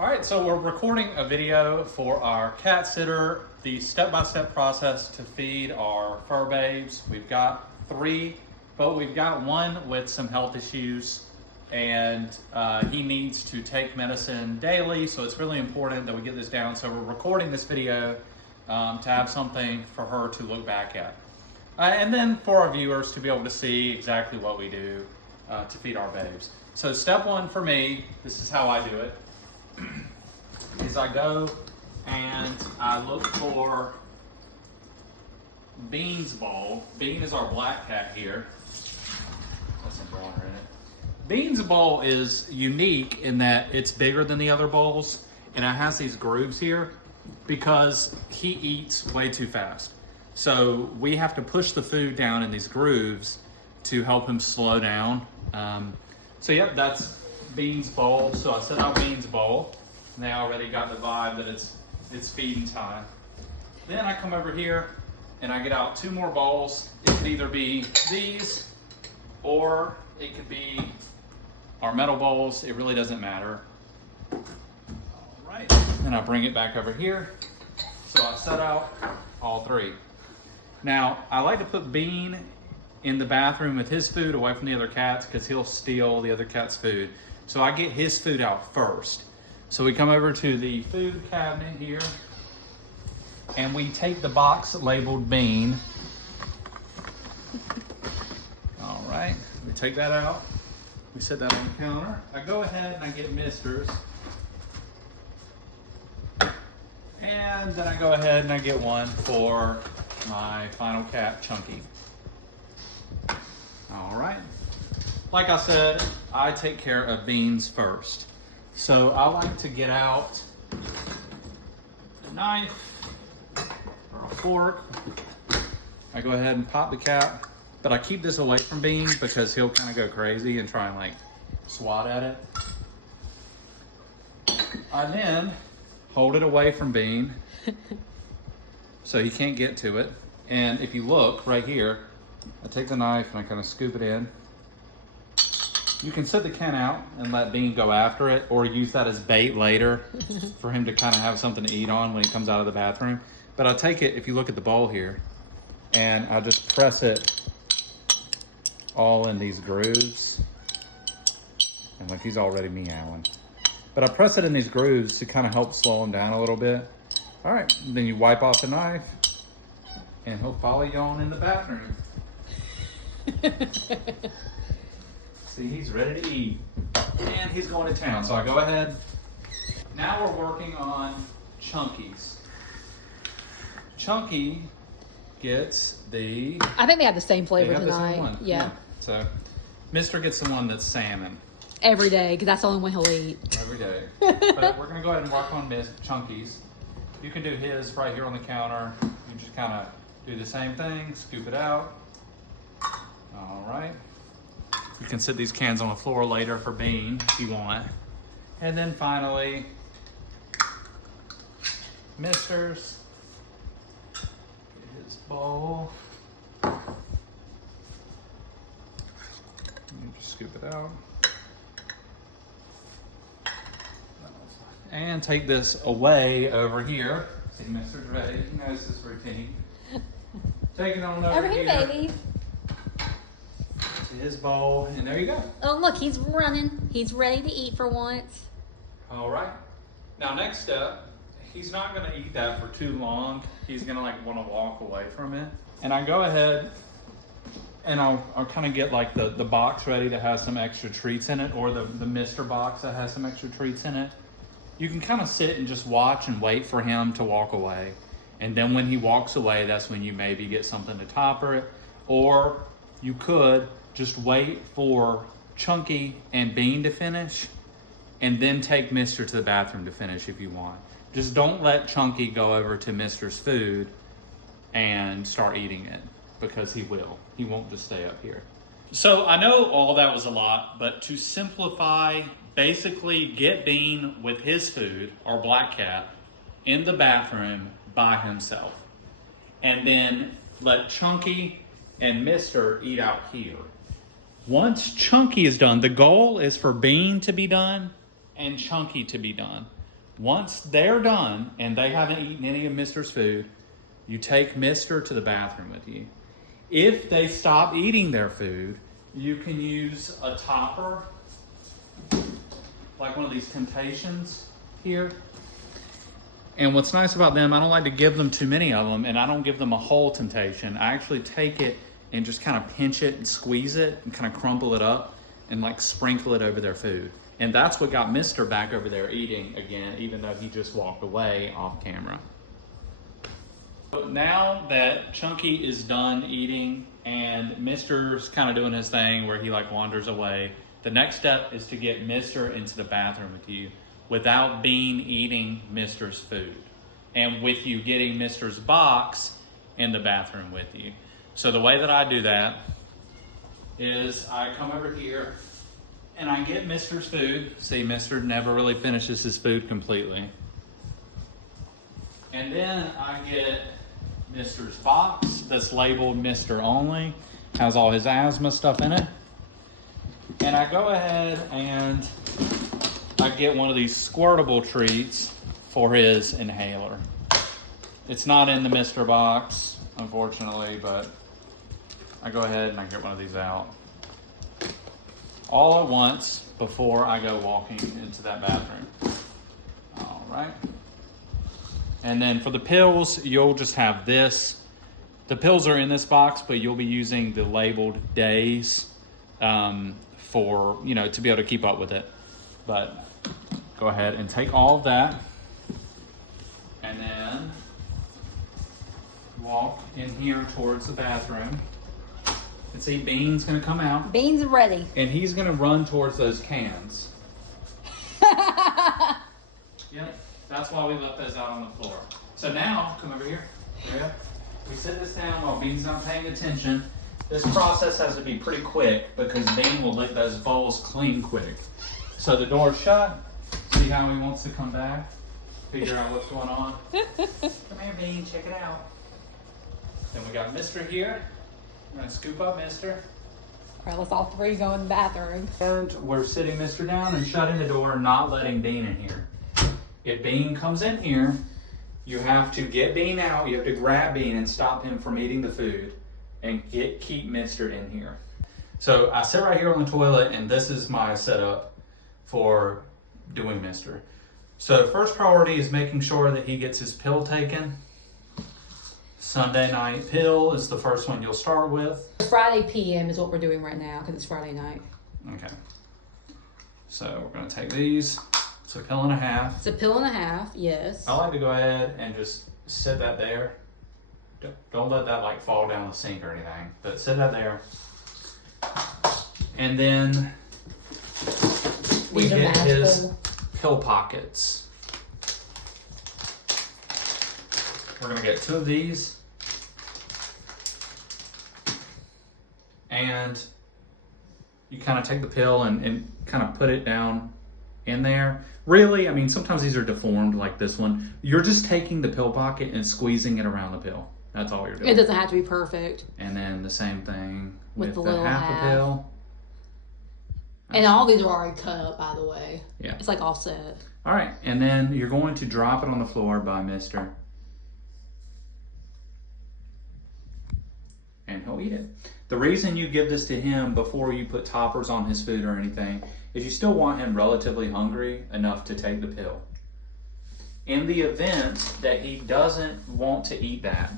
All right, so we're recording a video for our cat sitter, the step-by-step process to feed our fur babes. We've got 3, but we've got one with some health issues, and he needs to take medicine daily, so it's really important that we get this down. So we're recording this video to have something for her to look back at. And then for our viewers to be able to see exactly what we do to feed our babes. So step 1 for me, this is how I do it, is I go and I look for Bean's bowl. Bean is our black cat here. That's some water in it. Bean's bowl is unique in that it's bigger than the other bowls, and it has these grooves here because he eats way too fast. So we have to push the food down in these grooves to help him slow down. So yep, that's Bean's bowl. So I set out Bean's bowl, and they already got the vibe that it's feeding time. Then I come over here and I get out 2 more bowls. It could either be these or it could be our metal bowls. It really doesn't matter. All right, then I bring it back over here. So I set out all 3. Now, I like to put Bean in the bathroom with his food away from the other cats because he'll steal the other cat's food. So I get his food out first. So we come over to the food cabinet here and we take the box labeled Bean. All right, we take that out. We set that on the counter. I go ahead and I get Mister's. And then I go ahead and I get one for my final cat, Chunky. All right. Like I said, I take care of Beans first. So I like to get out a knife or a fork. I go ahead and pop the cap, but I keep this away from Bean because he'll kind of go crazy and try and like swat at it. I then hold it away from Bean so he can't get to it. And if you look right here, I take the knife and I kind of scoop it in. You can set the can out and let Bean go after it, or use that as bait later for him to kind of have something to eat on when he comes out of the bathroom. But I take it, if you look at the bowl here, and I just press it all in these grooves. And like he's already meowing. But I press it in these grooves to kind of help slow him down a little bit. All right, then you wipe off the knife and he'll follow you on in the bathroom. See, he's ready to eat. And he's going to town. So I go ahead. Now we're working on Chunky's. Chunky gets the... I think they have the same flavor they have tonight. The same one. Yeah. So Mister gets the one that's salmon. Every day, because that's the only one he'll eat. Every day. But we're going to go ahead and work on Chunky's. You can do his right here on the counter. You just kind of do the same thing, scoop it out. All right. You can set these cans on the floor later for Bean if you want. And then finally, Mister's. Get his bowl. You just scoop it out. And take this away over here. See, Mister's ready. He knows this routine. Take it on over here, here. baby. To his bowl, and there you go. Oh, look, he's running. He's ready to eat for once. All right. Now, next step, he's not going to eat that for too long. He's going to like want to walk away from it. And I go ahead and I'll kind of get like the box ready that has some extra treats in it, or the Mister box that has some extra treats in it. You can kind of sit and just watch and wait for him to walk away. And then when he walks away, that's when you maybe get something to topper it. Or you could just wait for Chunky and Bean to finish and then take Mister to the bathroom to finish if you want. Just don't let Chunky go over to Mister's food and start eating it, because he will. He won't just stay up here. So I know all that was a lot, but to simplify, basically get Bean with his food, our black cat, in the bathroom by himself. And then let Chunky and Mister eat out here. Once Chunky is done, the goal is for Bean to be done and Chunky to be done. Once they're done and they haven't eaten any of Mister's food, you take Mister to the bathroom with you. If they stop eating their food, you can use a topper, like one of these Temptations here. And what's nice about them, I don't like to give them too many of them, and I don't give them a whole Temptation. I actually take it and just kind of pinch it and squeeze it and kind of crumble it up and like sprinkle it over their food. And that's what got Mister back over there eating again, even though he just walked away off camera. Now that Chunky is done eating and Mister's kind of doing his thing where he like wanders away, the next step is to get Mister into the bathroom with you without Bean eating Mister's food, and with you getting Mister's box in the bathroom with you. So the way that I do that is I come over here and I get Mister's food. See, Mister never really finishes his food completely. And then I get Mister's box that's labeled Mister only, has all his asthma stuff in it. And I go ahead and I get one of these squirtable treats for his inhaler. It's not in the Mister box, unfortunately, but I go ahead and I get one of these out all at once before I go walking into that bathroom. All right. And then for the pills, you'll just have this. The pills are in this box, but you'll be using the labeled days for, you know, to be able to keep up with it. But go ahead and take all of that and then walk in here towards the bathroom. And see, Bean's gonna come out. Bean's ready. And he's gonna run towards those cans. Yep, that's why we left those out on the floor. So now, come over here. There you go. We set this down while Bean's not paying attention. This process has to be pretty quick because Bean will lick those bowls clean quick. So the door's shut. See how he wants to come back? Figure out what's going on. Come here, Bean, check it out. Then we got Mister here. We're gonna scoop up Mister. All right, let's all three go in the bathroom. And we're sitting Mister down and shutting the door, not letting Bean in here. If Bean comes in here, you have to get Bean out. You have to grab Bean and stop him from eating the food and keep Mister in here. So I sit right here on the toilet, and this is my setup for doing Mister. So first priority is making sure that he gets his pill taken. Sunday night pill is the first one you'll start with. Friday PM is what we're doing right now because it's Friday night. Okay. So we're gonna take these. It's a pill and a half. It's a pill and a half, yes. I like to go ahead and just sit that there. Don't let that like fall down the sink or anything, but sit that there. And then we get his pill pockets. We're gonna get 2 of these. And you kind of take the pill and kind of put it down in there. Really, I mean, sometimes these are deformed like this one. You're just taking the pill pocket and squeezing it around the pill. That's all you're doing. It doesn't have to be perfect. And then the same thing With with the the little half half. a pill. And all these are already cut up, by the way. Yeah. It's like offset. All right, and then you're going to drop it on the floor by Mister. And he'll eat it. The reason you give this to him before you put toppers on his food or anything is you still want him relatively hungry enough to take the pill. In the event that he doesn't want to eat that,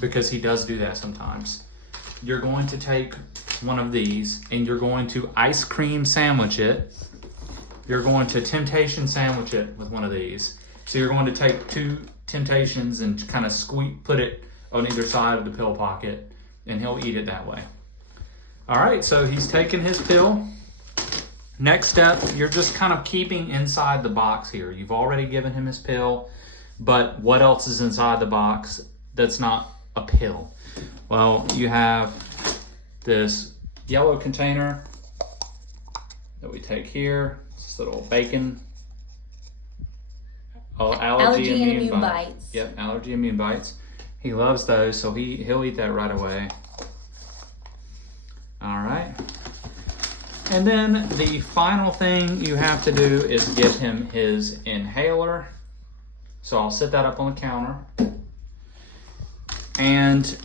because he does do that sometimes, you're going to take one of these and you're going to ice cream sandwich it. You're going to Temptation sandwich it with one of these. So you're going to take 2 Temptations and kind of put it on either side of the pill pocket, and he'll eat it that way. All right, so he's taken his pill. Next step, you're just kind of keeping inside the box here. You've already given him his pill, but what else is inside the box that's not a pill? Well, you have this yellow container that we take here. This little bacon. Oh, allergy and immune bites. Yep, allergy immune bites. He loves those, so he'll eat that right away. All right. And then the final thing you have to do is get him his inhaler. So I'll set that up on the counter and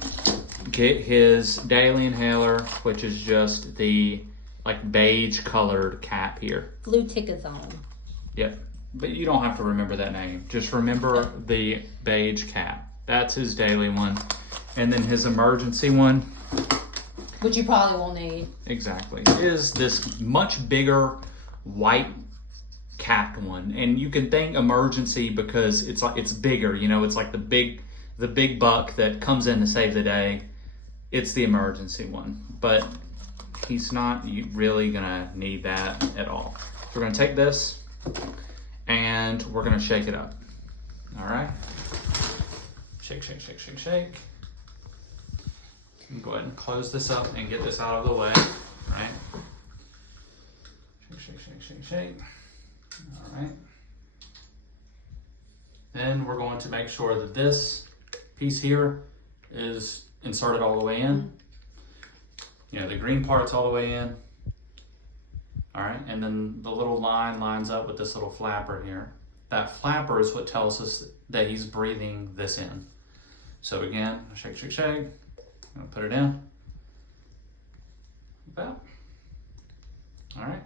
get his daily inhaler, which is just the like beige colored cap here. Fluticasone. Yep, but you don't have to remember that name. Just remember the beige cap. That's his daily one. And then his emergency one, which you probably won't need. exactly, is this much bigger white capped one. And you can think emergency because it's like it's bigger, you know, it's like the big buck that comes in to save the day. It's the emergency one, but he's not really gonna need that at all. So we're gonna take this and we're gonna shake it up. All right, shake, shake, shake, shake, shake. Go ahead and close this up and get this out of the way, right? Shake, shake, shake, shake, shake. All right. Then we're going to make sure that this piece here is inserted all the way in. You know, the green part's all the way in. All right, and then the little line lines up with this little flapper here. That flapper is what tells us that he's breathing this in. So again, shake, shake, shake. I'm gonna put it in. About. All right.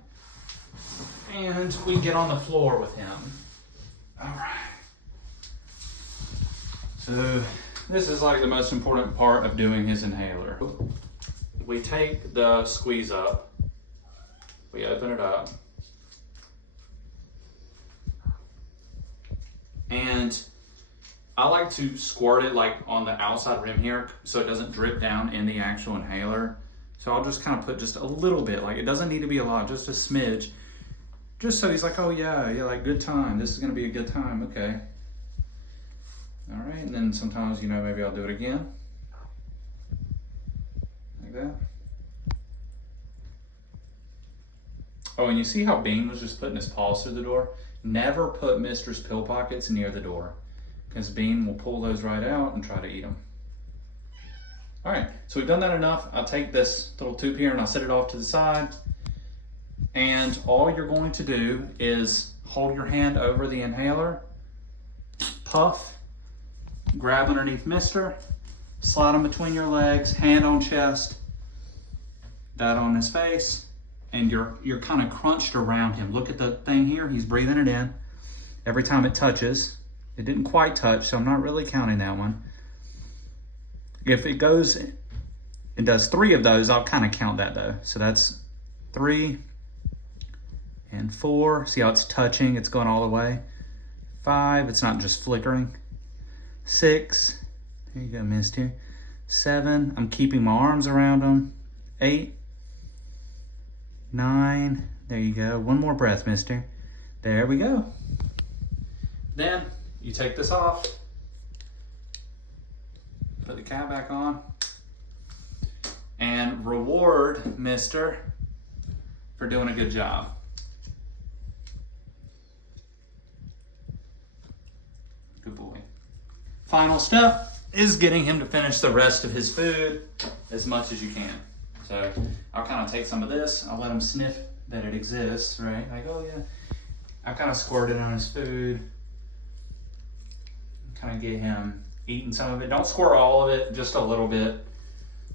And we get on the floor with him. All right. So this is like the most important part of doing his inhaler. We take the squeeze up, we open it up, and I like to squirt it like on the outside rim here so it doesn't drip down in the actual inhaler. So I'll just kind of put just a little bit, like it doesn't need to be a lot, just a smidge. Just so he's like, oh yeah, like good time. This is gonna be a good time, okay. All right, and then sometimes, you know, maybe I'll do it again. Like that. Oh, and you see how Bean was just putting his paws through the door? Never put Mister's pill pockets near the door, because Bean will pull those right out and try to eat them. All right, so we've done that enough. I'll take this little tube here and I'll set it off to the side. And all you're going to do is hold your hand over the inhaler, puff, grab underneath Mister, slide him between your legs, hand on chest, that on his face, and you're kind of crunched around him. Look at the thing here, he's breathing it in. Every time it touches, it didn't quite touch, so I'm not really counting that one. If it goes and does 3 of those, I'll kind of count that though. So that's 3 and 4. See how it's touching? It's going all the way. 5, it's not just flickering. 6, there you go, Mister. 7, I'm keeping my arms around him. 8, 9, there you go. One more breath, Mister. There we go. Then you take this off, put the cap back on, and reward Mister for doing a good job. Good boy. Final step is getting him to finish the rest of his food as much as you can. So I'll kind of take some of this, I'll let him sniff that it exists, right? Like, oh yeah. I'll kind of squirt it on his food, kind of get him eating some of it. Don't squirt all of it, just a little bit.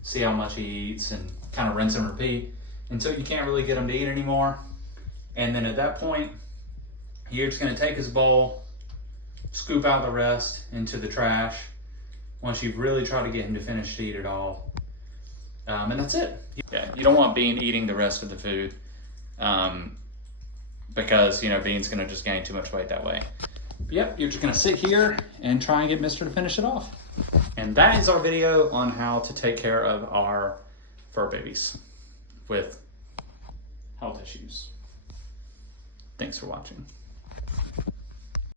See how much he eats and kind of rinse and repeat until you can't really get him to eat anymore. And then at that point, you're just gonna take his bowl, scoop out the rest into the trash once you've really tried to get him to finish to eat it all. And that's it. Yeah, you don't want Bean eating the rest of the food because, you know, Bean's gonna just gain too much weight that way. But yep, you're just gonna sit here and try and get Mister to finish it off. And that is our video on how to take care of our fur babies with health issues. Thanks for watching.